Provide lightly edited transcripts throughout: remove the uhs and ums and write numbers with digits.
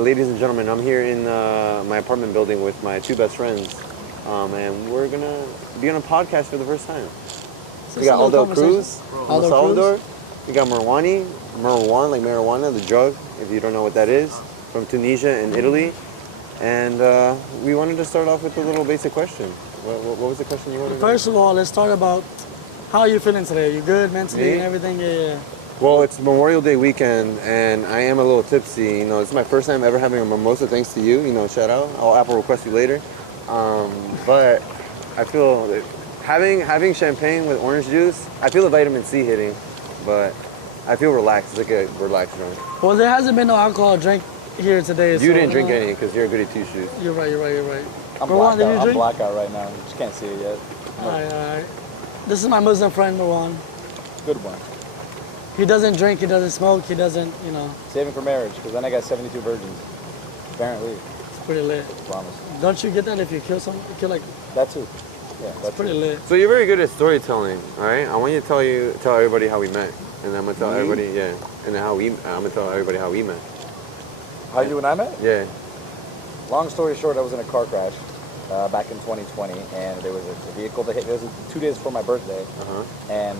ladies and gentlemen, I'm here in my apartment building with my two best friends, and we're gonna be on a podcast for the first time. We got Aldo Cruz from El Salvador. We got Marwan, like marijuana, the drug, if you don't know what that is, from Tunisia and Italy. And we wanted to start off with a little basic question. What was the question you wanted? First of all, let's talk about how are you feeling today? You good mentally and everything? Yeah. Well, it's Memorial Day weekend, and I am a little tipsy. You know, it's my first time ever having a mimosa, thanks to you. You know, shout out. I'll Apple request you later. But I feel that having champagne with orange juice, I feel the vitamin C hitting, but I feel relaxed. It's like a relaxed drink. Well, there hasn't been no alcohol drink here today. You didn't drink any because you're a goody two shoes. You're right. I'm blackout. I'm blackout right now. You just can't see it yet. All right. This is my Muslim friend, Marwan. Good one. He doesn't drink, he doesn't smoke, he doesn't, you know. Saving for marriage, because then I got 72 virgins. Apparently. It's pretty lit. I promise. Don't you get that if you kill someone? Kill like... That too. Yeah, that's pretty lit. So you're very good at storytelling, all right? I want you to tell everybody how we met. And I'm going to tell everybody, and I'm going to tell everybody how we met. How you and I met? Yeah. Long story short, I was in a car crash back in 2020, and there was a vehicle that hit. It was 2 days before my birthday, and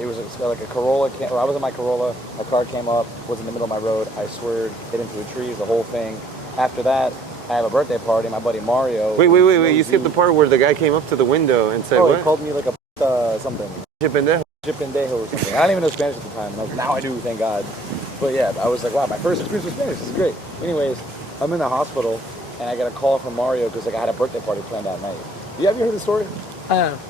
it was like a Corolla. I was in my Corolla. A car came up, was in the middle of my road. I swerved, hit into a tree, the whole thing. After that, I have a birthday party. My buddy Mario. Wait! You skipped the part where the guy came up to the window and said, "Oh, what?" He called me like a something. Chip pendejo or something. I don't even know Spanish at the time. And now I do, thank God. But yeah, I was like, wow, my first experience with Spanish. This is great. Anyways, I'm in the hospital, and I got a call from Mario because I had a birthday party planned that night. Have you heard the story? I have.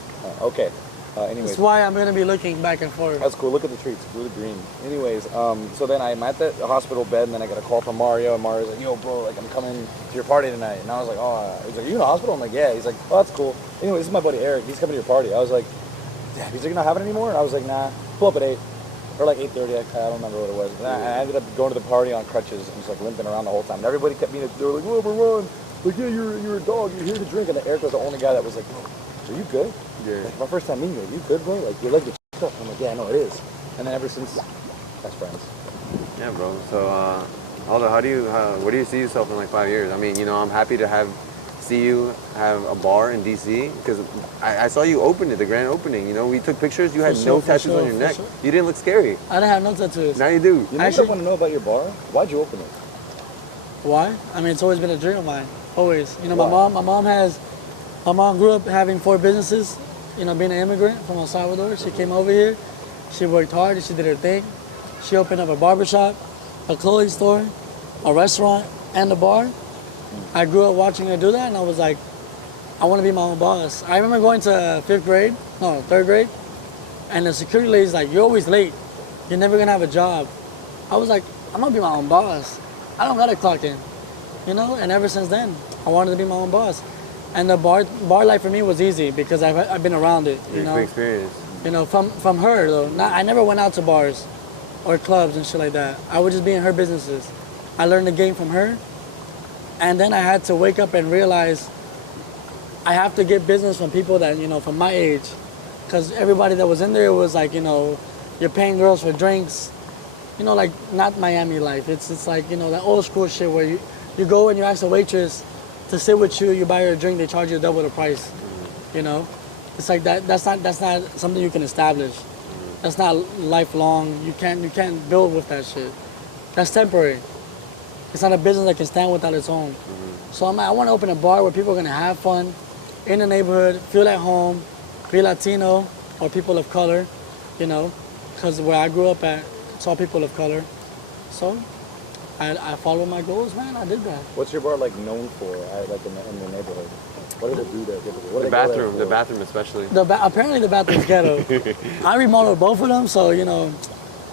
Okay. Anyways. That's why I'm going to be looking back and forth. That's cool. Look at the trees. It's really green. Anyways, so then I'm at the hospital bed, and then I got a call from Mario, and Mario's like, yo, bro, like, I'm coming to your party tonight. And I was like, oh, he's like, are you in the hospital? I'm like, yeah. He's like, oh, that's cool. Anyway, this is my buddy Eric. He's coming to your party. I was like, yeah. He's like, you're not having it anymore? And I was like, nah. Pull up at 8. Or like 8:30, I don't remember what it was. And I ended up going to the party on crutches and just like limping around the whole time. And everybody kept me, they were like, whoa, Marwan, like, yeah, you're a dog, you're here to drink. And Eric was the only guy that was like, bro, are you good? Yeah. Like, my first time meeting you, are you good, bro? Like, your leg gets up. I'm like, yeah, no, it is. And then ever since, best friends. Yeah, bro. So, Aldo, what do you see yourself in like 5 years? I mean, you know, I'm happy to see you have a bar in DC because I saw you open it, the grand opening. You know, we took pictures. You had no tattoos on your neck. You didn't look scary. I didn't have no tattoos. Now you do. You know what I want to know about your bar? Why'd you open it? Why? I mean, it's always been a dream of mine. Always. You know, my mom grew up having 4 businesses. You know, being an immigrant from El Salvador. She came over here. She worked hard and she did her thing. She opened up a barbershop, a clothing store, a restaurant, and a bar. I grew up watching her do that, and I was like, I want to be my own boss. I remember going to 3rd grade, and the security lady's like, you're always late. You're never going to have a job. I was like, I'm going to be my own boss. I don't got to clock in, you know? And ever since then, I wanted to be my own boss. And the bar life for me was easy because I've been around it, you know? Experience. You know, from her, though. I never went out to bars or clubs and shit like that. I would just be in her businesses. I learned the game from her. And then I had to wake up and realize I have to get business from people that, you know, from my age. Because everybody that was in there was like, you know, you're paying girls for drinks. You know, like, not Miami life. It's like, you know, that old school shit where you go and you ask the waitress to sit with you, you buy her a drink, they charge you double the price. You know? It's like that. That's not something you can establish. That's not lifelong. You can't build with that shit. That's temporary. It's not a business that can stand without its own. So I want to open a bar where people are going to have fun in the neighborhood, feel at home, be Latino or people of color, you know, because where I grew up at, it's all people of color. So I followed my goals, man. I did that. What's your bar like known for, like in the neighborhood? What do they do there typically? The bathroom especially. Apparently the bathroom's ghetto. I remodeled both of them, so, you know,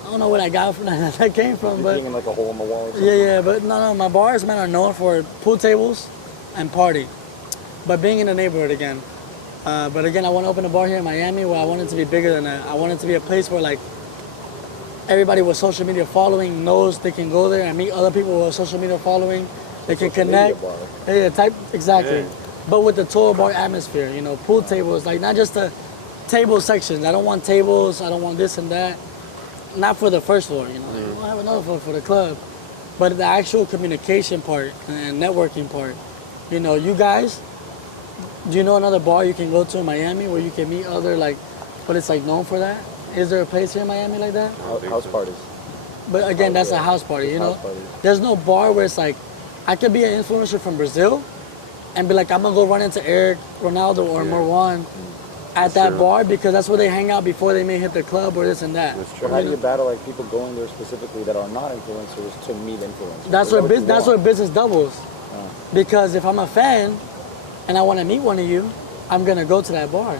I don't know where that came from, but being in like a hole in the wall or something? Yeah, but no, my bars, man, are known for pool tables and party, but being in the neighborhood again. But again, I want to open a bar here in Miami where I want it to be bigger than that. I want it to be a place where like everybody with social media following knows they can go there and meet other people with social media following. They can connect. Exactly. Yeah. But with the tour bar atmosphere, you know, pool tables, like not just the table sections. I don't want tables. I don't want this and that. Not for the first floor, you know. I have another floor for the club. But the actual communication part and networking part, you know, you guys, do you know another bar you can go to in Miami where you can meet other like, but it's like known for that? Is there a place here in Miami like that? House parties. But again, that's a house party, you know? House parties. There's no bar where it's like, I could be an influencer from Brazil and be like, I'm gonna go run into Eric, Ronaldo, or Marwan at that bar because that's where they hang out before they may hit the club or this and that. That's true. How do you battle like people going there specifically that are not influencers to meet influencers? That's where business doubles. Because if I'm a fan and I want to meet one of you, I'm gonna go to that bar,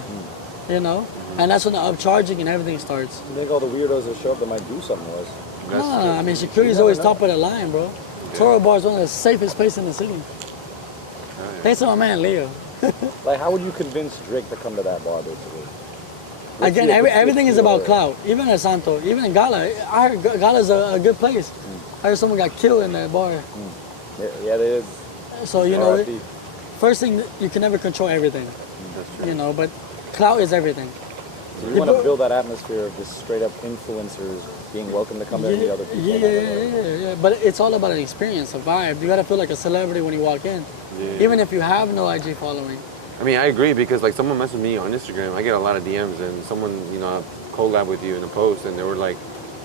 you know? And that's when the upcharging and everything starts. I think all the weirdos that show up that might do something with us. I mean, security is always top of the line, bro. Toro Bar is one of the safest places in the city. Thanks to my man, Leo. Like, how would you convince Drake to come to that bar, basically? Again, everything is about clout. Even at Santo, even in Gala. I heard Gala's a good place. I heard someone got killed in that bar. Yeah, they did. So, you know, RIP. first thing, you can never control everything. That's true. You know, but clout is everything. So you want to build that atmosphere of just straight up influencers being welcome to come there and meet other people. Yeah. But it's all about an experience, a vibe. You got to feel like a celebrity when you walk in. Yeah. Even if you have no IG following. I mean, I agree because like someone messaged me on Instagram. I get a lot of DMs and someone, you know, collab with you in a post and they were like,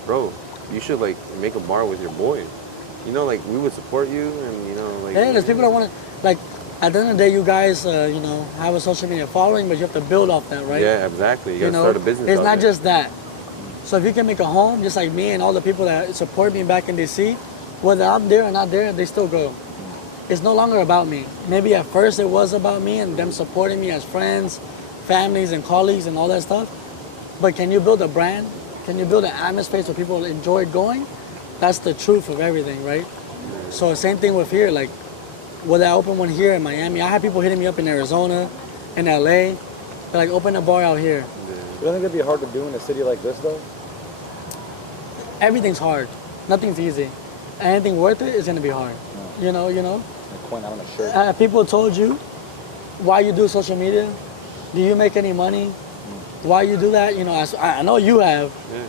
bro, you should like make a bar with your boy. You know, like we would support you and, you know, like. Yeah, there's people that want to, like, at the end of the day, you guys, you know, have a social media following, but you have to build off that, right? Yeah, exactly. You gotta know, start a business. it's out not there. just that. So if you can make a home, just like me and all the people that support me back in DC, whether I'm there or not there, they still go. It's no longer about me. Maybe at first it was about me and them supporting me as friends, families, and colleagues and all that stuff. But can you build a brand? Can you build an atmosphere so people enjoy going? That's the truth of everything, right? So same thing with here. Like, whether I open one here in Miami, I have people hitting me up in Arizona, in LA. They're like, open a bar out here. You don't think it'd be hard to do in a city like this, though? Everything's hard. Nothing's easy. Anything worth it is gonna be hard. You know. Like point out on a shirt. People told you why you do social media. Do you make any money? Why you do that? You know, I know you have. Yeah.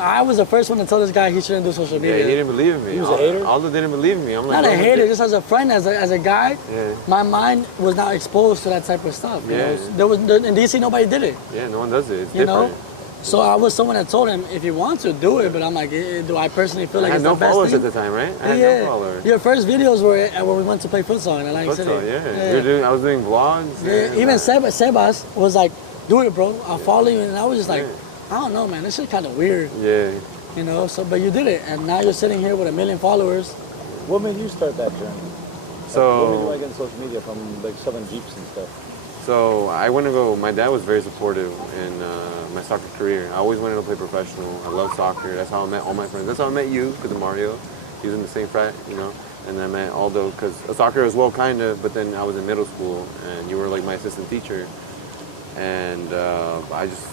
I was the first one to tell this guy he shouldn't do social media. Yeah, he didn't believe in me. He was a hater? Aldo didn't believe in me. I'm like, Not a bro, hater, just as a friend, as a guy. Yeah. My mind was not exposed to that type of stuff. You know? There was in DC nobody did it. Yeah, no one does it. It's You different. know. So I was someone that told him, if you want to do it, but I'm like, do I personally feel like I had it's no the best followers thing? at the time, right? I had no followers. Your first videos were where we went to play futsal in Atlantic City. Futsal, yeah. I was doing vlogs. Yeah, and, even Sebas was like, do it, bro. I'll follow you. And I was just like, I don't know, man. This shit kind of weird. Yeah. You know, but you did it. And now you're sitting here with 1 million followers. What made you start that journey? So. What made you want to get into social media from like selling Jeeps and stuff? So I went to go. My dad was very supportive in my soccer career. I always wanted to play professional. I love soccer. That's how I met all my friends. That's how I met you, because of Mario. He was in the same frat, you know. And then I met Aldo, because soccer as well, kind of. But then I was in middle school, and you were like my assistant teacher. And I just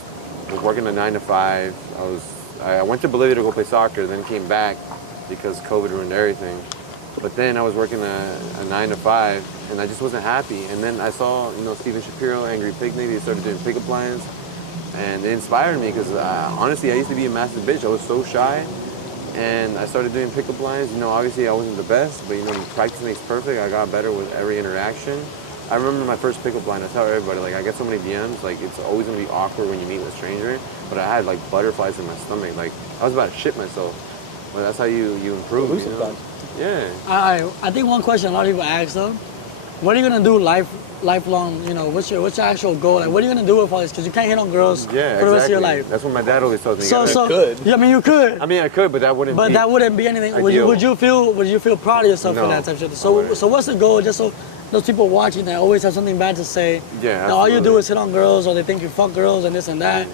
was working a 9 to 5. I went to Bolivia to go play soccer, then came back because COVID ruined everything. But then I was working a 9 to 5, and I just wasn't happy. And then I saw, you know, Steven Shapiro, Angry Picnic. They started doing pickup lines, and it inspired me because honestly, I used to be a massive bitch. I was so shy, and I started doing pickup lines. You know, obviously I wasn't the best, but you know, practice makes perfect. I got better with every interaction. I remember my first pickup line. I tell everybody, like, I get so many DMs, like, it's always gonna be awkward when you meet a stranger. But I had like butterflies in my stomach. Like, I was about to shit myself. But that's how you improve. You know? Yeah. I think one question a lot of people ask though, what are you gonna do lifelong? You know, what's your actual goal? Like, what are you gonna do with all this? Because you can't hit on girls for the rest of your life. That's what my dad always tells me. could. Yeah, I mean, you could. I mean, I could, but that wouldn't. But that wouldn't be anything. Ideal. Would you feel proud of yourself No, for that type of shit? I So wouldn't. what's the goal? Just so those people watching that always have something bad to say. Yeah. That all you do absolutely. is hit on girls, or they think you fuck girls and this and that.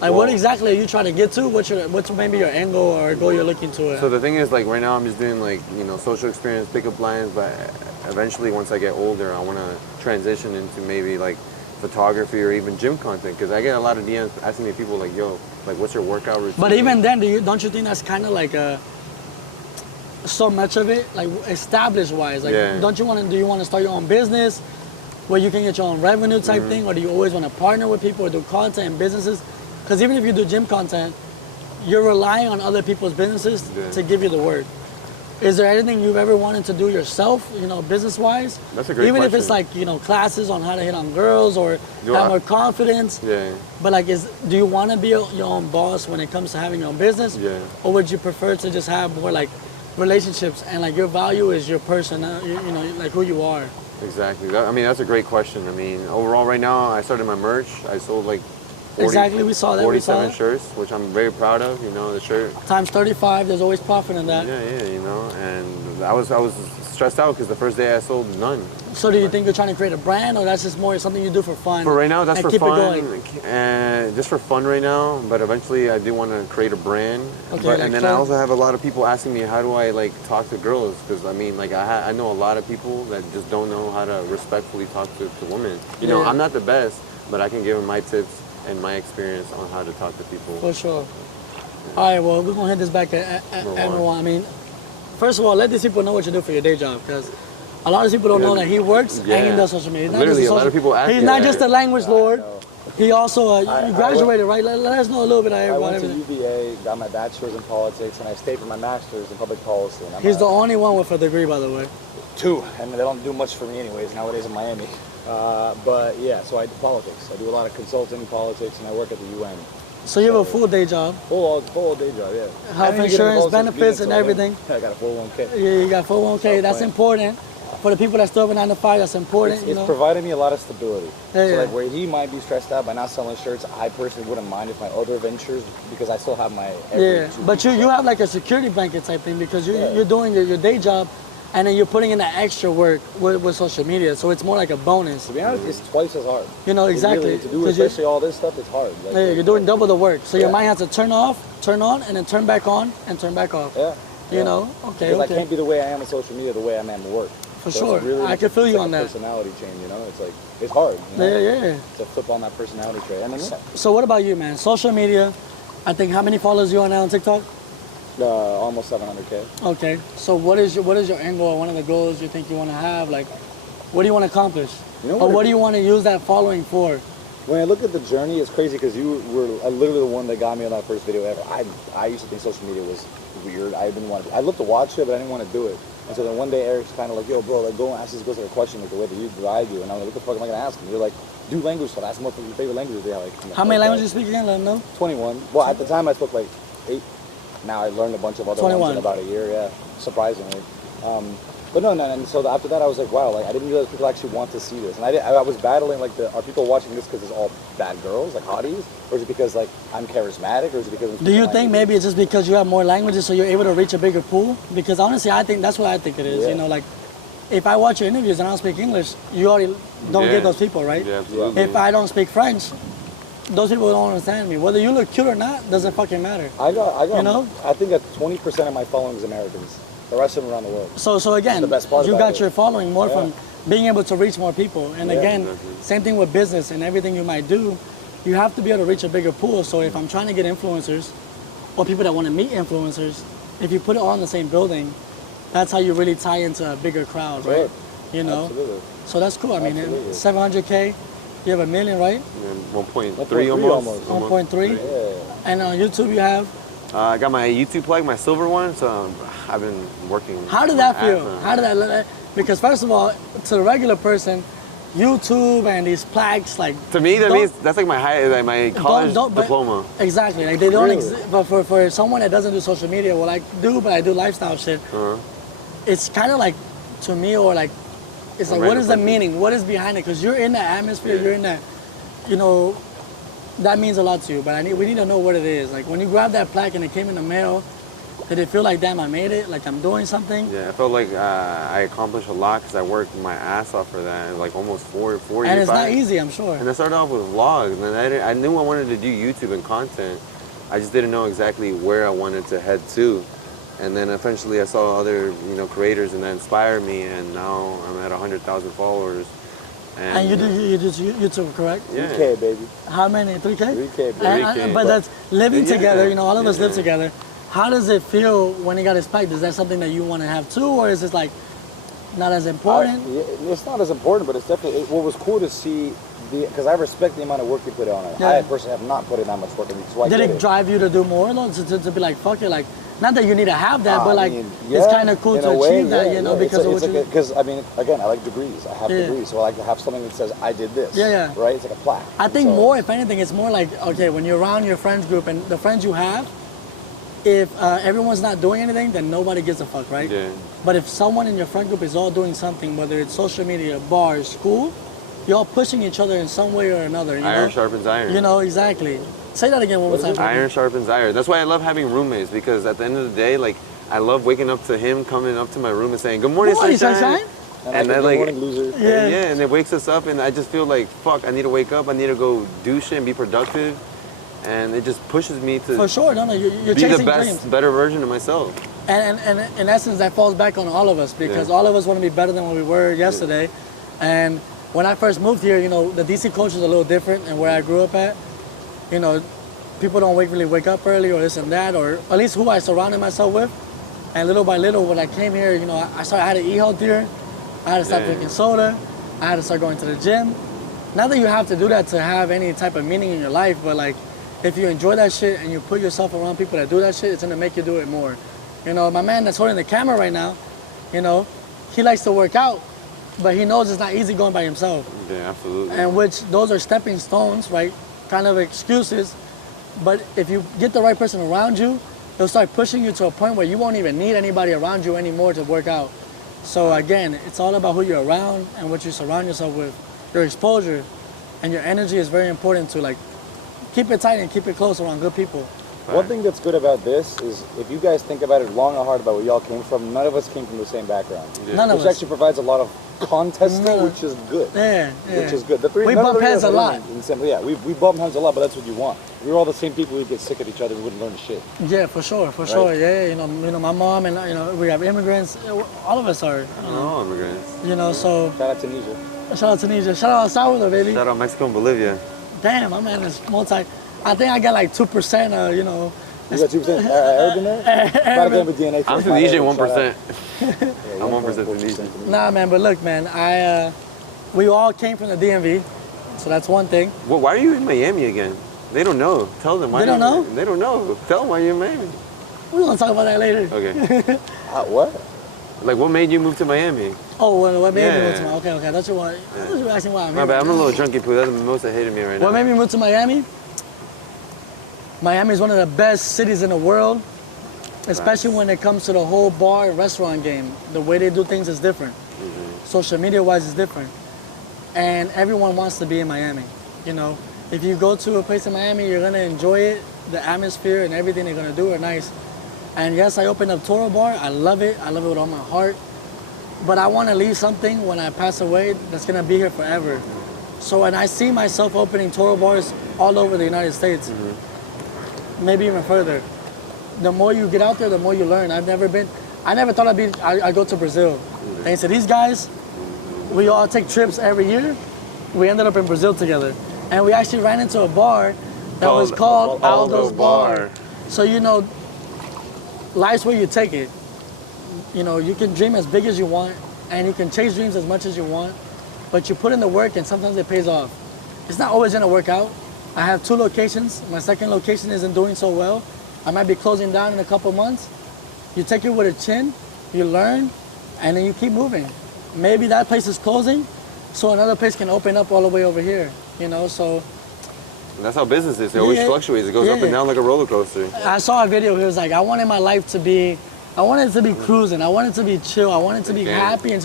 Like, what exactly are you trying to get to? What's maybe your angle or goal you're looking to? So the thing is, like, right now I'm just doing, like, you know, social experience, pickup lines, but eventually once I get older, I want to transition into maybe, like, photography or even gym content, because I get a lot of DMs asking me people, like, yo, like, what's your workout routine? But even then, don't you think that's kind of like so much of it, like, established-wise? Like, do you want to start your own business where you can get your own revenue type thing, or do you always want to partner with people or do content and businesses? Because even if you do gym content, you're relying on other people's businesses to give you the word. Is there anything you've ever wanted to do yourself, business-wise? That's a great Even question. if it's like, classes on how to hit on girls or have more confidence. Yeah. But like, do you want to be your own boss when it comes to having your own business? Yeah. Or would you prefer to just have more like relationships and like your value is your person, like who you are? Exactly. That's a great question. I mean, overall, right now, I started my merch. I sold like 40, exactly, we saw that. 47 shirts, which I'm very proud of. The shirt. Times 35. There's always profit in that. Yeah, and I was stressed out because the first day I sold none. So do you think you're trying to create a brand, or that's just more something you do for fun? For right now, that's and for keep fun. It going? And just for fun right now. But eventually, I do want to create a brand. Okay, And then I also have a lot of people asking me, how do I like talk to girls? Because I know a lot of people that just don't know how to respectfully talk to women. I'm not the best, but I can give them my tips and my experience on how to talk to people. For sure. All right, well, we're going to hit this back at Marwan. I mean, first of all, let these people know what you do for your day job, because a lot of people don't know that he works and he does social media. Literally, a lot of people ask. He's not just a language lord. He also, you graduated, right? Let us know a little bit of everybody. I went to UVA, got my bachelor's in politics, and I stayed for my master's in public policy. He's the only one with a degree, by the way. 2, and they don't do much for me anyways nowadays in Miami. But yeah, so I do politics. I do a lot of consulting politics, and I work at the UN. So you have a full day job? Full day job, yeah. Health insurance, benefits, and everything? I got a 401k. Yeah, you got 401k. That's important. For the people that still have a 9 to 5, that's important. It's provided me a lot of stability. Yeah, so like where he might be stressed out by not selling shirts, I personally wouldn't mind if my other ventures, because I still have my but you have like a security blanket type thing, because you're doing your day job, and then you're putting in that extra work with social media, so it's more like a bonus. To be honest, it's twice as hard. Exactly. Really, to do especially all this stuff, it's hard. You're doing double the work, so your mind has to turn off, turn on, and then turn back on, and turn back off. Yeah. Okay. Because I can't be the way I am on social media the way I am at work. For sure. Really, I can feel you on that. Personality change, It's like, it's hard. Yeah. To flip on that personality trait. And then, So what about you, man? Social media, I think, how many followers you on now on TikTok? Almost 700K. Okay. So what is your end goal? One of the goals you think you want to have? Like, what do you want to accomplish? Or what do you want to use that following for? When I look at the journey, it's crazy because you were literally the one that got me on that first video ever. I used to think social media was weird. I loved to watch it, but I didn't want to do it. And so then one day Eric's kind of like, yo, bro, like go and ask these girls a question like the way that I do. And I'm like, what the fuck am I going to ask them? You're like, do language stuff. Ask them what your favorite languages they are. How many languages you speak again? Let them know. 21. Well, at the time I spoke like 8. Now I learned a bunch of other 21. ones in about a year, yeah, surprisingly. But no, and so after that I was like, wow, like I didn't realize people actually want to see this. And I was battling like, are people watching this because it's all bad girls, like hotties? Or is it because like I'm charismatic, or is it because Do you think maybe it's just because you have more languages so you're able to reach a bigger pool? Because honestly, I think that's what I think it is. Yeah. Like if I watch your interviews and I don't speak English, you already don't get those people, right? Yeah, absolutely. If I don't speak French, those people don't understand me. Whether you look cute or not doesn't fucking matter. I got I think that 20% of my following is Americans. The rest of them around the world. So again, the best part you about got your following more from being able to reach more people. And again, exactly. Same thing with business and everything you might do. You have to be able to reach a bigger pool. So if I'm trying to get influencers or people that want to meet influencers, if you put it all in the same building, that's how you really tie into a bigger crowd, right? Absolutely. So that's cool. I mean, Absolutely. 700K, you have 1 million, right? And 1.3 almost. 1.3. Yeah. And on YouTube you have? I got my YouTube plug, my silver one, so I've been working. How did that feel? How did that? Because first of all, to the regular person, YouTube and these plaques, like to me, that means that's like my college diploma. Exactly, like they don't exist. But for someone that doesn't do social media, well, I do, but I do lifestyle shit. It's kind of like, to me, or like, it's like, what is the meaning? What is behind it? Because you're in that atmosphere, you're in that, that means a lot to you. But we need to know what it is. Like when you grab that plaque and it came in the mail, did it feel like, damn, I made it? Like I'm doing something? Yeah, I felt like I accomplished a lot because I worked my ass off for that. Like almost 4 years. And it's not easy, I'm sure. And I started off with vlogs, and I knew I wanted to do YouTube and content. I just didn't know exactly where I wanted to head to. And then eventually I saw other, creators, and that inspired me. And now I'm at 100,000 followers. And you do YouTube, correct? Yeah. 3K, baby. How many? 3K? 3K, baby. 3K. But that's living together. All of us live together. How does it feel when he got his plaque? Is that something that you want to have too, or is it not as important? It's not as important, but it's definitely. What was cool to see because I respect the amount of work you put on it. Yeah. I personally have not put in that much work in it, so I Did get it drive you to do more though? To be like, fuck it, like, not that you need to have that, but like, it's kind of cool to achieve that, you know, because of what you. Because I mean, again, I like degrees. I have degrees, so I like to have something that says I did this. Yeah. Right? It's like a plaque. I think more, if anything, it's more like, okay, when you're around your friends group and the friends you have, if everyone's not doing anything, then nobody gives a fuck, right? Yeah. But if someone in your friend group is all doing something, whether it's social media, bars, school, you're all pushing each other in some way or another. You Iron know? sharpens iron. You know, exactly. Say that again one more time. Iron sharpens iron. That's why I love having roommates, because at the end of the day, like, I love waking up to him coming up to my room and saying, "Good morning, sunshine." And then like, morning, loser. yeah, and it wakes us up, and I just feel like, fuck, I need to wake up. I need to go do shit and be productive, and it just pushes me to For sure, no, you're be chasing the best, dreams. better version of myself. And in essence, that falls back on all of us because all of us want to be better than what we were yesterday. And when I first moved here, you know, the DC culture is a little different, and where I grew up at, you know, people don't really wake up early or this and that, or at least who I surrounded myself with. And little by little, when I came here, you know, I had to eat healthier. I had to stop drinking soda. I had to start going to the gym. Not that you have to do that to have any type of meaning in your life, but like, if you enjoy that shit and you put yourself around people that do that shit, it's gonna make you do it more. You know, my man that's holding the camera right now, you know, he likes to work out, but he knows it's not easy going by himself. Yeah, absolutely. And which, those are stepping stones, right? Kind of excuses. But if you get the right person around you, they'll start pushing you to a point where you won't even need anybody around you anymore to work out. So again, it's all about who you're around and what you surround yourself with. Your exposure and your energy is very important to like keep it tight and keep it close around good people. One thing that's good about this is if you guys think about it long and hard about where y'all came from, none of us came from the same background. Yeah. None of Which us. actually provides a lot of contesting, which is good. Yeah. Which is good. We bump heads a lot. Yeah, we bump heads a lot, but that's what you want. If we were all the same people, we'd get sick at each other, we wouldn't learn shit. Yeah, for sure. Yeah, you know, my mom and you know, we have immigrants. All of us are. You know, Oh, immigrants. you know, so Shout out to Tunisia. shout out to Tunisia. Shout out El Salvador, baby. Shout out Mexico and Bolivia. Damn, my man is multi. I think I got like 2%. You know. You got 2% Arab in there? About to get him a DNA test. I'm Tunisian, Shout 1%. out. I'm 1% Tunisian. Nah, man, but look, man, we all came from the DMV, so that's one thing. Well, why are you in Miami again? They don't know. Tell them why. They don't know? They don't know. Tell them why you're in Miami. We're gonna talk about that later. Okay. What? Like, what made you move to Miami? Oh, what made me Yeah. move to Miami? Okay, that's what I thought you were asking why I'm My here. bad. I'm a little drunky poo. That's the most that hated me right now. What made me move to Miami? Miami is one of the best cities in the world, especially when it comes to the whole bar and restaurant game. The way they do things is different. Social media-wise is different. And everyone wants to be in Miami. You know, if you go to a place in Miami, you're gonna enjoy it. The atmosphere and everything they're gonna do are nice. And yes, I opened up Toro Bar. I love it. I love it with all my heart. But I want to leave something when I pass away that's gonna be here forever. So, and I see myself opening Toro Bars all over the United States. Maybe even further. The more you get out there, the more you learn. I never thought I'd go to Brazil. And he said, these guys, we all take trips every year. We ended up in Brazil together. And we actually ran into a bar that was called Aldo's Bar. So, you know, life's where you take it. You know, you can dream as big as you want and you can chase dreams as much as you want, but you put in the work and sometimes it pays off. It's not always gonna work out. I have 2 locations. My second location isn't doing so well. I might be closing down in a couple months. You take it with a chin, you learn, and then you keep moving. Maybe that place is closing, so another place can open up all the way over here, you know, so. And that's how business is. It always fluctuates. It goes up and down like a roller coaster. I saw a video, he was like, I wanted my life to be, I wanted it to be cruising, I wanted it to be chill, I wanted it to be happy.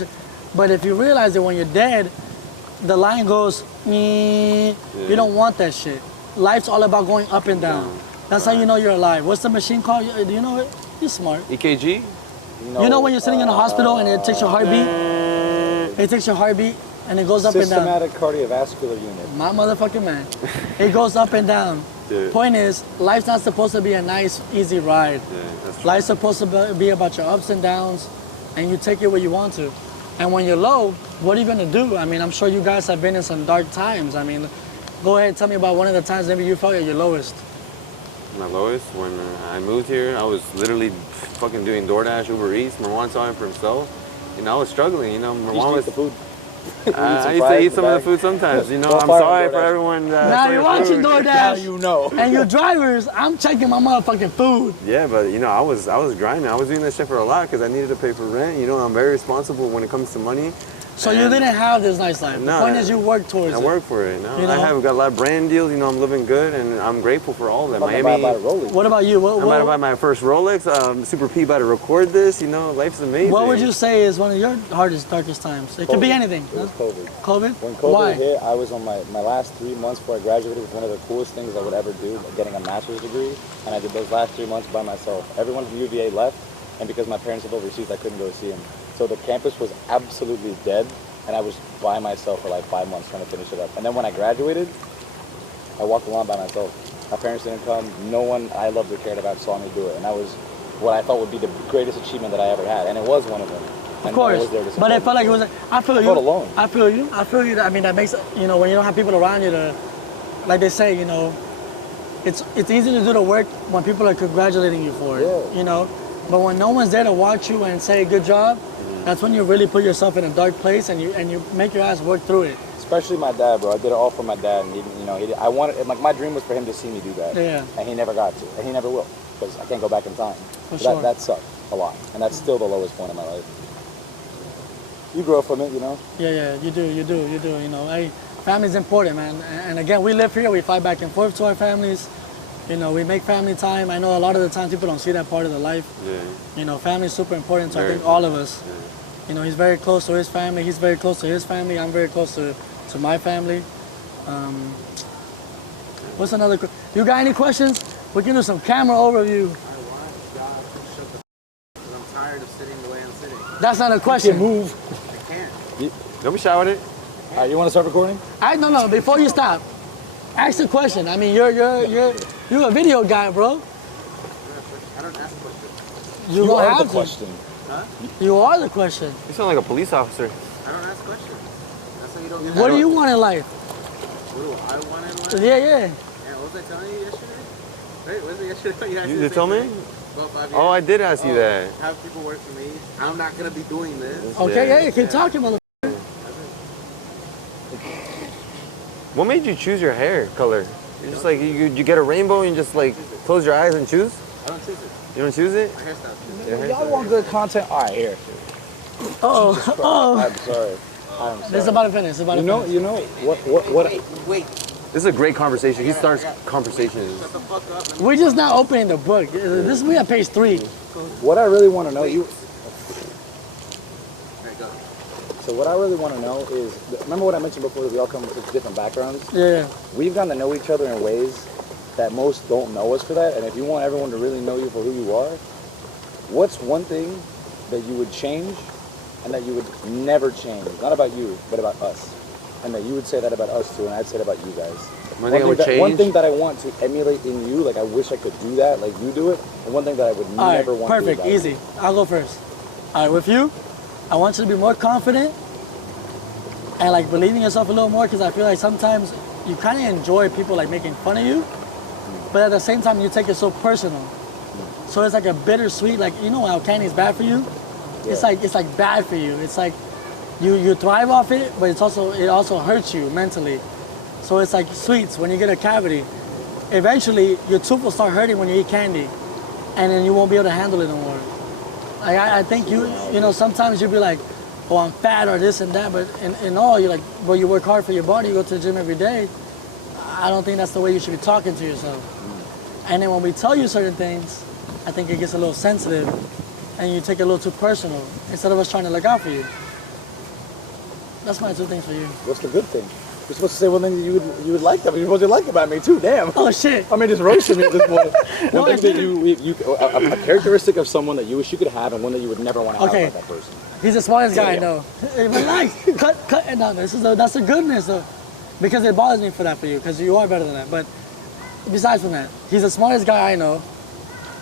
But if you realize that when you're dead, the line goes, you don't want that shit. Life's all about going up and down. That's how you know you're alive. What's the machine called? Do you know it? You're smart. EKG? You know when you're sitting in a hospital and it takes your heartbeat? It takes your heartbeat and it goes up and down. Systematic cardiovascular unit. My motherfucking man. It goes up and down. Dude. Point is, life's not supposed to be a nice, easy ride. Yeah, that's Life's supposed to be about your ups and downs, and you take it where you want to. And when you're low, what are you gonna do? I mean, I'm sure you guys have been in some dark times. I mean, go ahead and tell me about one of the times maybe you felt at your lowest. my lowest. When I moved here, I was literally fucking doing DoorDash, Uber Eats. Marwan saw it for himself. You know, I was struggling. You know, You used Marwan to eat was. the food. I used to eat some of the food sometimes. You know, I'm sorry for everyone. Now you're watching DoorDash. Now you know. And you drivers, I'm checking my motherfucking food. Yeah, but you know, I was grinding. I was doing that shit for a lot because I needed to pay for rent. You know, I'm very responsible when it comes to money. So you didn't have this nice life. The point is you work towards it. I work for it. No, You know? I have got a lot of brand deals. You know, I'm living good, and I'm grateful for all of them. I'm Miami. about to buy a Rolex. What about you? I'm about to buy my first Rolex. Super P about to record this. You know, life's amazing. What would you say is one of your hardest, darkest times? It could be anything. It was COVID. COVID? When COVID Why? hit, I was on my last 3 months before I graduated. Was one of the coolest things I would ever do, like getting a master's degree. And I did those last 3 months by myself. Everyone from UVA left, and because my parents live overseas, I couldn't go see them. So the campus was absolutely dead, and I was by myself for like 5 months trying to finish it up. And then when I graduated, I walked along by myself. My parents didn't come. No one I loved or cared about saw me do it. And that was what I thought would be the greatest achievement that I ever had. And it was one of them. Of course. But it felt like it was, I feel you. felt alone. I feel you. I feel you. I mean, that makes, you know, when you don't have people around you to, like they say, you know, it's easy to do the work when people are congratulating you for it, you know. But when no one's there to watch you and say good job, that's when you really put yourself in a dark place and you make your ass work through it. Especially my dad, bro. I did it all for my dad, and he, you know, I wanted, like, my dream was for him to see me do that. Yeah. And he never got to, and he never will, because I can't go back in time. For So sure. that sucked a lot, and that's still the lowest point in my life. You grow up from it, you know. Yeah, you do. You know, family's important, man. And again, we live here. We fight back and forth to our families. You know, we make family time. I know a lot of the times people don't see that part of the life. Yeah. You know, family's super important to I Very think all of us. Yeah. You know, he's very close to his family. He's very close to his family. I'm very close to my family. What's another? You got any questions? We can do some camera overview. I want God to shut the because I'm tired of sitting the way I'm sitting. That's not a question. Move. I can't. Don't be shy with it. All right, you want to start recording? No. Before you stop, ask the question. I mean, you're a video guy, bro. I don't ask questions. You don't are have the to. question. Huh? You are the question. You sound like a police officer. I don't ask questions. That's how you don't get What do you want in life? What do I want in life? Yeah. Yeah, what was I telling you yesterday? Wait, what was it yesterday? You asked me You the told same me? thing. About 5 years. Oh, I did ask you that. Have people work for me. I'm not going to be doing this. Okay, yeah, keep talking, mother. What made you choose your hair color? You're just like, you get a rainbow and you just like close your eyes and choose? I don't choose it. You don't choose it? My hairstyle chooses it. Y'all want good content? All right, here. Oh. I'm sorry. This is about to finish. You know what? Wait. This is a great conversation. He starts conversations. Shut the fuck up. Let me- We're just not opening the book. This we at page 3. What I really want to know, Alright, go. So what I really want to know is, remember what I mentioned before that we all come with different backgrounds? Yeah. We've gotten to know each other in ways that most don't know us for that. And if you want everyone to really know you for who you are, what's one thing that you would change and that you would never change? Not about you, but about us. And that you would say that about us too, and I'd say that about you guys. One thing I would change? One thing that I want to emulate in you, like I wish I could do that, like you do it, and one thing that I would All right, never want to do. perfect, easy. I'll go first. All right, with you, I want you to be more confident and like believe in yourself a little more, because I feel like sometimes you kind of enjoy people like making fun of you, but at the same time you take it so personal. So it's like a bittersweet, like, you know how candy is bad for you? Yeah. It's like bad for you. It's like you thrive off it, but it also hurts you mentally. So it's like sweets. When you get a cavity, eventually your tooth will start hurting when you eat candy, and then you won't be able to handle it no more. Like I think you know, sometimes you'll be like, oh, I'm fat or this and that, but in all, you're like, well, you work hard for your body, you go to the gym every day. I don't think that's the way you should be talking to yourself. And then when we tell you certain things, I think it gets a little sensitive, and you take it a little too personal, instead of us trying to look out for you. That's my 2 things for you. What's the good thing? You're supposed to say one thing that you would like, that you're supposed to like about me too. Damn. Oh shit. I mean, just roasting me at this point. No, One I thing that a characteristic of someone that you wish you could have, and one that you would never want to have Okay. about that person. He's the smartest guy I Yeah. know. Hey, relax. cut it down. That's a goodness though, because it bothers me for that for you, because you are better than that. But besides from that, he's the smartest guy I know.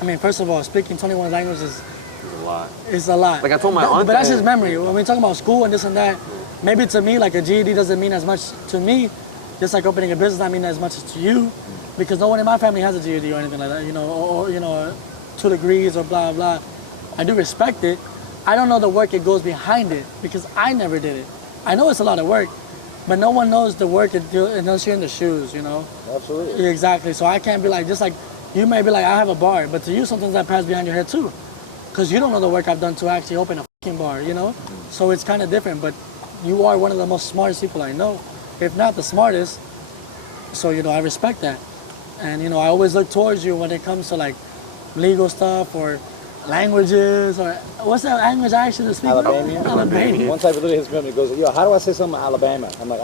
I mean, first of all, speaking 21 languages A lot. is a lot. Like I told my aunt but that's that- his memory. When we talk about school and this and that, maybe to me, like a GED doesn't mean as much to me, just like opening a business not mean as much as to you, because no one in my family has a GED or anything like that, you know, or you know, 2 degrees or blah blah. I do respect it. I don't know the work it goes behind it, because I never did it. I know it's a lot of work, but no one knows the work unless you're in the shoes, you know? Absolutely. Yeah, exactly. So I can't be like, just like, you may be like, I have a bar, but to you, sometimes that pass behind your head too. Because you don't know the work I've done to actually open a fucking bar, you know? So it's kind of different, but you are one of the most smartest people I know, if not the smartest. So, you know, I respect that. And, you know, I always look towards you when it comes to like legal stuff or languages or what's that language I actually speak? Alabamian. Alabamian. One type of literally his me, he goes, yo, how do I say something in Alabama? I'm like,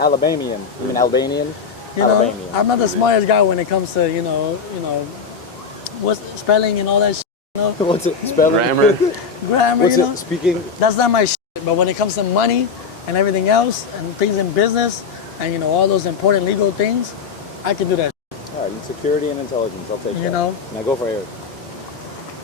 Alabamian. You mean Albanian? You know, Alabamian. I'm not the smartest guy when it comes to, you know, what's spelling and all that shit, you know? What's it? Spelling? Grammar, What's you know? it? Speaking? That's not my shit. But when it comes to money and everything else and things in business and, you know, all those important legal things, I can do that. All right, security and intelligence. I'll take that. You know? Now go for Eric.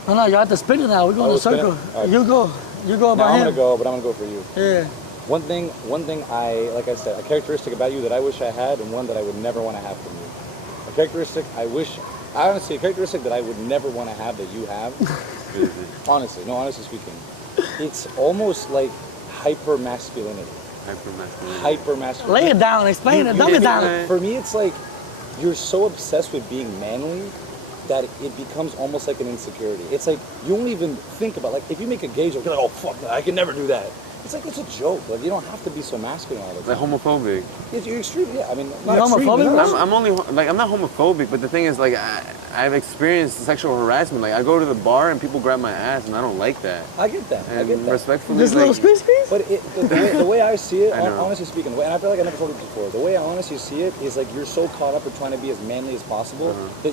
No, you have to spin it now. We're going in a circle. Right. You go Now about I'm him. gonna go, but I'm gonna go for you. Yeah. One thing like I said, a characteristic about you that I wish I had, and one that I would never want to have from you. A characteristic a characteristic that I would never want to have that you have. honestly speaking, it's almost like hyper masculinity. Hyper masculinity. Lay it down. Explain it. Dumb it down. For me, it's like you're so obsessed with being manly that it becomes almost like an insecurity. It's like you don't even think about, like, if you make a gay joke, you're like, oh fuck that, I can never do that. It's like, it's a joke. Like, you don't have to be so masculine all the Like time. homophobic. You're extreme. Yeah, I mean, not You're extreme, homophobic? no. I'm only like I'm not homophobic, but the thing is like I've experienced sexual harassment. Like I go to the bar and people grab my ass, and I don't like that. I get that. I And get that. respectfully, This little like, squeeze? But the way I see it, I know. honestly speaking, and I feel like I never told you this before, the way I honestly see it is like you're so caught up in trying to be as manly as possible that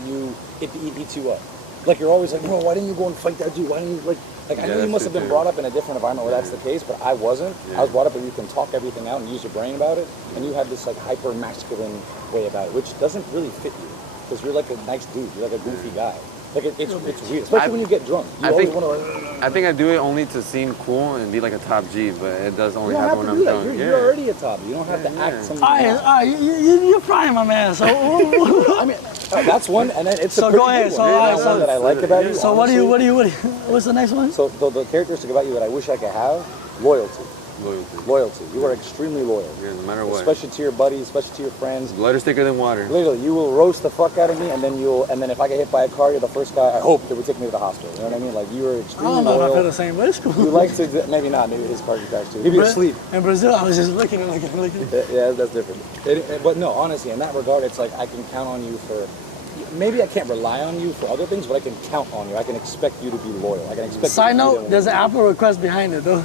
it eats you up. Like you're always like, bro, why didn't you go and fight that dude? Why didn't you like I know you must have been brought up in a different environment where that's the case, but I wasn't. Yeah. I was brought up where you can talk everything out and use your brain about it, and you have this like hyper masculine way about it, which doesn't really fit you because you're like a nice dude, you're like a goofy guy. Like it's weird, especially when you get drunk. You always want to. I think I do it only to seem cool and be like a top G, but it does only You don't happen have when to I'm do that. drunk. You're already a top. You don't have to act something. All right, you're frying my man. So, I mean, that's one, and then it's So a pretty go ahead. good So, one. all right, That's so- one that I like about you. so honestly. what do you, what's the next one? So the characteristic about you that I wish I could have, loyalty. Loyalty. Loyalty. You are extremely loyal. Yeah, no matter what. Especially to your buddies, especially to your friends. Blood is thicker than water. Literally, you will roast the fuck out of me, and then if I get hit by a car, you're the first guy I hope that would take me to the hospital. You know what I mean? Like you are I extremely don't know if I feel loyal. the same, but it's cool. You like to maybe not, maybe his car crashed too. He'd be asleep. In Brazil, I was just looking. Yeah, that's different. But no, honestly, in that regard, it's like I can count on you for. Maybe I can't rely on you for other things, but I can count on you. I can expect you to be loyal. I can expect. Side you to be note, there's an Apple request behind it, though.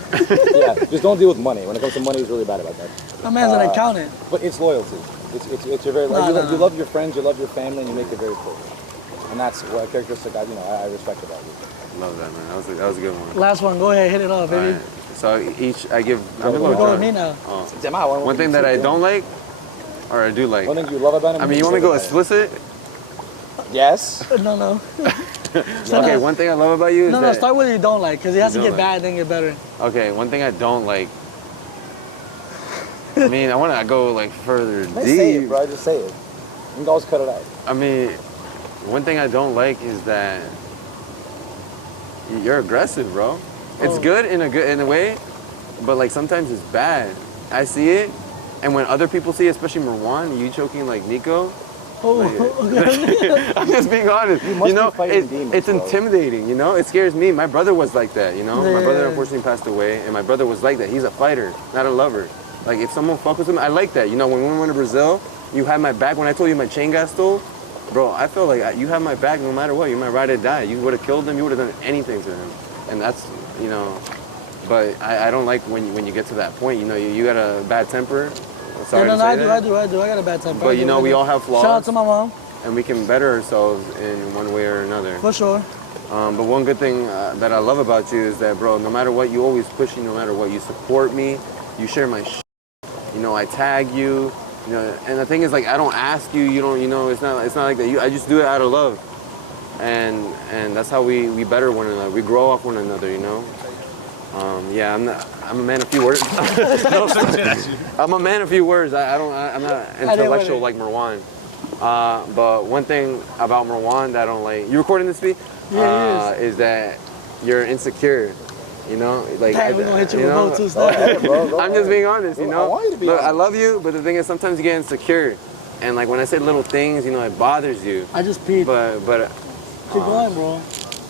Yeah, just don't deal with money. When it comes to money, he's really bad about that. My man's an accountant. But it's loyalty. It's your very. No, you love your friends, you love your family, and you make it very clear. And that's what a characteristic I respect about you. Love that, man. That was a good one. Last one, go ahead, hit it off, baby. Alright. So each I give. Go We're going with me now. One thing that I don't like, or I do like. One thing you love about him. I mean, you want me to go explicit? Yes. No. Okay, one thing I love about you is No, that. start with what you don't like, because it has to You get don't bad, then get better. Okay, one thing I don't like. I mean, I want to go like further Just say it, deep. bro. Just say it. You can always cut it out. I mean, one thing I don't like is that you're aggressive, bro. It's good in a way, but like sometimes it's bad. I see it, and when other people see it, especially Marwan, you choking like Nico. I'm just being honest. You must be fighting demons, it's bro. intimidating, you know? It scares me. My brother was like that, you know? My brother Yeah. unfortunately passed away, and my brother was like that. He's a fighter, not a lover. Like, if someone fuck with him, I like that. You know, when we went to Brazil, you had my back. When I told you my chain got stole, bro, I felt like you had my back no matter what. You might ride or die. You would have killed him. You would have done anything to him. And that's, you know, but I don't like when you get to that point. You know, you got a bad temper. Sorry to say I that. do. I got a bad temper. But, you know, we all have flaws. Shout out to my mom. And we can better ourselves in one way or another. For sure. But one good thing that I love about you is that, bro, no matter what, you always push me. No matter what, you support me. You share my shit. You know, I tag you. You know, and the thing is, like, I don't ask you. You don't. You know, it's not like that. I just do it out of love. And that's how we better one another. We grow off one another. You know. Yeah, I'm a man of few words. I'm a man of few words. I'm not intellectual like Marwan. But one thing about Marwan that I don't like, you recording this, P? Yeah, is that you're insecure. You know, like Damn, we're gonna hit you with know, both two Go ahead, steps. bro. Go I'm ahead. just being honest, you I know. want you to be Look, I honest. love you, but the thing is, sometimes you get insecure, and like when I say little things, you know, it bothers you. I just peed. But Keep going, bro.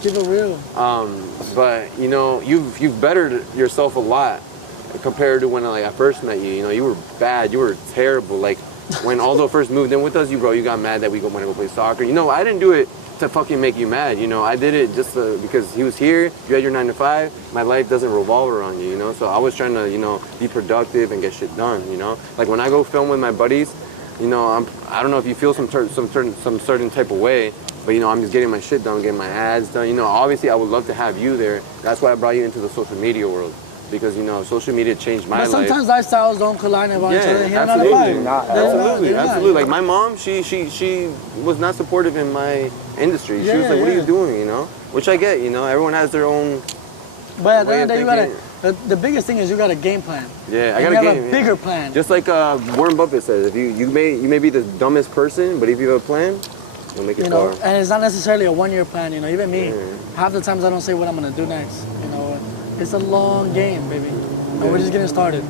Keep it real. but you know, you've bettered yourself a lot compared to when like I first met you. You know, you were bad, you were terrible. Like when Aldo first moved in with us, you got mad that we went to go play soccer. You know, I didn't do it to fucking make you mad. You know, I did it just because he was here. You had your 9 to 5. My life doesn't revolve around you. You know, so I was trying to, you know, be productive and get shit done. You know, like when I go film with my buddies, you know, I don't know if you feel some certain type of way, but you know, I'm just getting my shit done, getting my ads done. You know, obviously I would love to have you there. That's why I brought you into the social media world, because you know, social media changed my But life. sometimes lifestyles don't collide with each other. Yeah, absolutely. Like my mom, she was not supportive in my industry. She was like, "What are you doing?" You know, which I get. You know, everyone has their own. But at the way end of of the day, thinking. the biggest thing is you got a game plan. Yeah, I And got you a have a bigger plan. Just like Warren Buffett says, if you may be the dumbest person, but if you have a plan, you'll make it You know, far. and it's not necessarily a 1-year plan. You know, even me, Yeah. half the times I don't say what I'm gonna do next. You know, it's a long game, baby. And we're just getting started.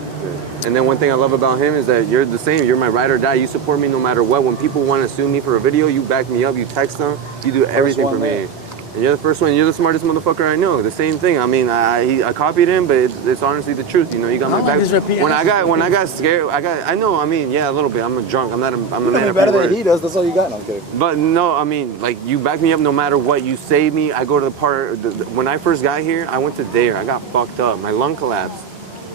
And then one thing I love about him is that you're the same. You're my ride or die. You support me no matter what. When people want to sue me for a video, you back me up. You text them. You do everything for me. And you're the first one. You're the smartest motherfucker I know. The same thing. I mean, I copied him, but it's honestly the truth. You know, you got my back. When I got scared, I know. I mean, yeah, a little bit. I'm a drunk. I'm a man of better few than words. he does. That's all you got. No, I'm kidding. But no, I mean, like you back me up no matter what. You save me. I go to the part. When I first got here, I went to Dare. I got fucked up. My lung collapsed.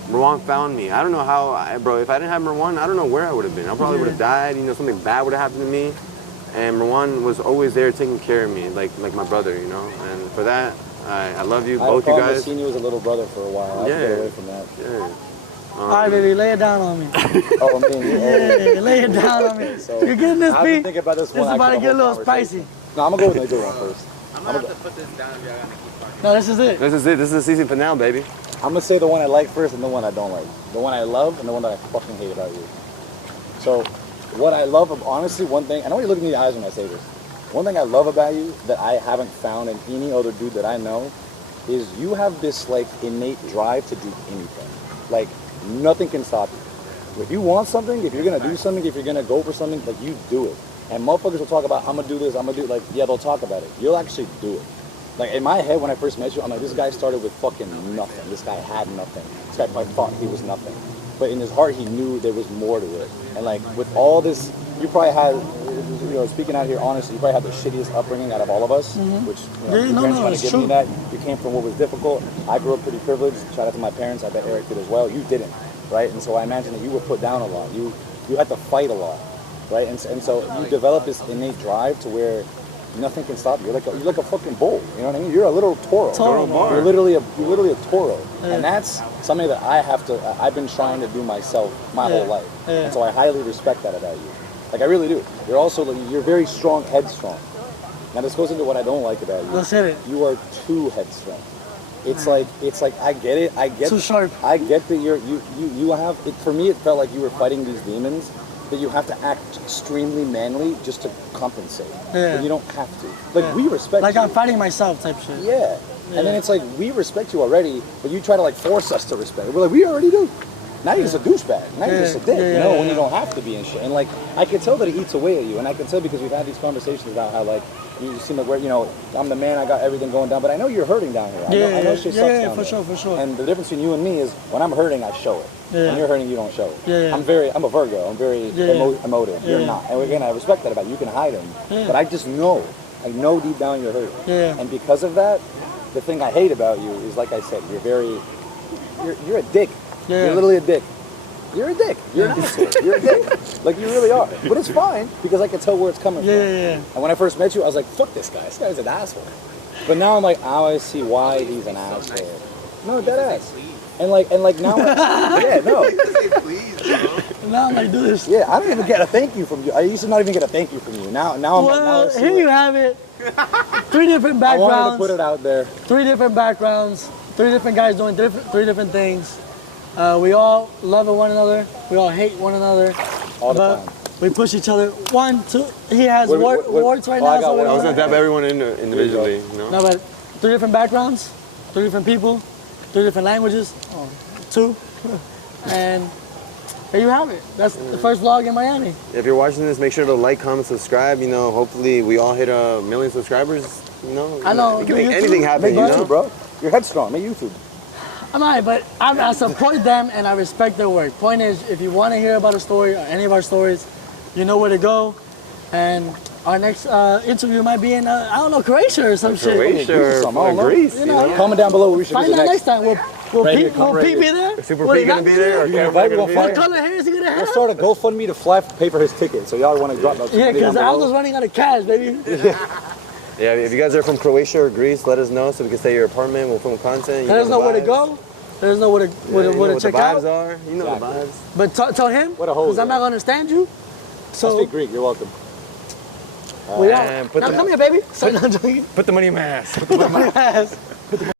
Marwan found me. I don't know how, bro. If I didn't have Marwan, I don't know where I would have been. I probably would have died. You know, something bad would have happened to me. And Marwan was always there taking care of me, like my brother, you know. And for that, I love you, both you guys. I've seen you as a little brother for a while. I have to get away from that. Yeah. All right, baby, lay it down on me. Oh, I mean, Yeah, lay it down on me. So, You're getting this I have to beat. think about this It's one. about to after get a the little whole spicy. conversation. No, I'm gonna go with the good one first. I'm gonna have to put this down if y'all gonna keep talking. No, this is it. This is it. This is the season finale, baby. I'm gonna say the one I like first and the one I don't like. The one I love and the one that I fucking hate about you. So, what I love, honestly, one thing, I know you're looking me in the eyes when I say this. One thing I love about you that I haven't found in any other dude that I know is you have this like innate drive to do anything. Like nothing can stop you. If you want something, if you're gonna do something, if you're gonna go for something, like you do it. And motherfuckers will talk about, I'm gonna do this, I'm gonna do it. Like, yeah, they'll talk about it. You'll actually do it. Like in my head when I first met you, I'm like, this guy started with fucking nothing. This guy had nothing. This guy probably thought he was nothing. But in his heart, he knew there was more to it. And like with all this, you probably had, you know, speaking out here honestly, you probably had the shittiest upbringing out of all of us, which, you know, your parents want to give me that. You came from what was difficult. I grew up pretty privileged. Shout out to my parents. I bet Eric did as well. You didn't, right? And so I imagine that you were put down a lot. You had to fight a lot, right? And so you develop this innate drive to where nothing can stop you. You're like a fucking bull. You know what I mean? You're a little toro. You're literally a toro. Yeah. And that's something that I've been trying to do myself my whole life. Yeah. And so I highly respect that about you. Like I really do. You're very strong, headstrong. Now this goes into what I don't like about you. Let's hit it. You are too headstrong. It's like I get it. I get too sharp. I get that you have it. For me, it felt like you were fighting these demons. That you have to act extremely manly just to compensate. Yeah. But you don't have to. Like we respect like you. I'm fighting myself type shit. Yeah. And then it's like we respect you already, but you try to like force us to respect. We're like, we already do. Now you're just a douchebag. Now you're just a dick, you know, when you don't have to be and shit. And like I can tell that it eats away at you, and I can tell because we've had these conversations about how like you seem like you know, I'm the man, I got everything going down, but I know you're hurting down here. I know shit sucks down for there. for sure. And the difference between you and me is when I'm hurting, I show it. Yeah. When you're hurting, you don't show it. Yeah. I'm a Virgo. I'm very emotive. You're not. And again, I respect that about you. You can hide them. But I just know. I know deep down you're hurting. Yeah. And because of that, the thing I hate about you is, like I said, you're a dick. Yeah. You're literally a dick. You're a dick. You're an asshole. You're a dick. Like, you really are. But it's fine, because I can tell where it's coming from. Yeah. And when I first met you, I was like, fuck this guy. This guy's an asshole. But now I'm like, oh, I see why he's an asshole. No, dead ass. And like now, yeah, no. Now I'm like, do this. Yeah, I don't even get a thank you from you. I used to not even get a thank you from you. Now I'm well, like, here you have it. 3 different backgrounds. I wanted to put it out there. 3 different backgrounds. 3 different guys doing 3 different things. We all love one another. We all hate one another. All the time. We push each other. 1, 2. He has warts right now. I was gonna tap everyone in individually. You know? No, but 3 different backgrounds, 3 different people. 3 different languages, 2. And there you have it. That's the first vlog in Miami. If you're watching this, make sure to like, comment, subscribe. You know, hopefully we all hit 1 million subscribers. You know, I know. we can make YouTube? anything happen. Make You YouTube, know, bro. You're headstrong. Make YouTube. I'm alright, but I support them and I respect their work. Point is, if you want to hear about a story or any of our stories, you know where to go. And our next interview might be in, I don't know, Croatia or some shit. Croatia or Greece. You know, Comment down below where we should Find visit out next. next time. Will Right Pete, here, come right be here. there? Super Will P he gonna not be there? Or You gonna Cameron invite me? gonna We'll be fly What there? color hair is he gonna We'll have? start a GoFundMe to pay for his ticket. So y'all want to drop that? Yeah, because Aldo's running out of cash, baby. Yeah, if you guys are from Croatia or Greece, let us know so we can stay at your apartment. We'll film content. Let us know where to go. Let us know where to, You know where to what check the vibes out. are. You know Exactly. the vibes. But tell him, What a hole, because I'm not yeah. gonna understand you. I So speak Greek. You're welcome. we out. And put Now the- come here, baby. So, Put the money in my ass. Put the money in my ass.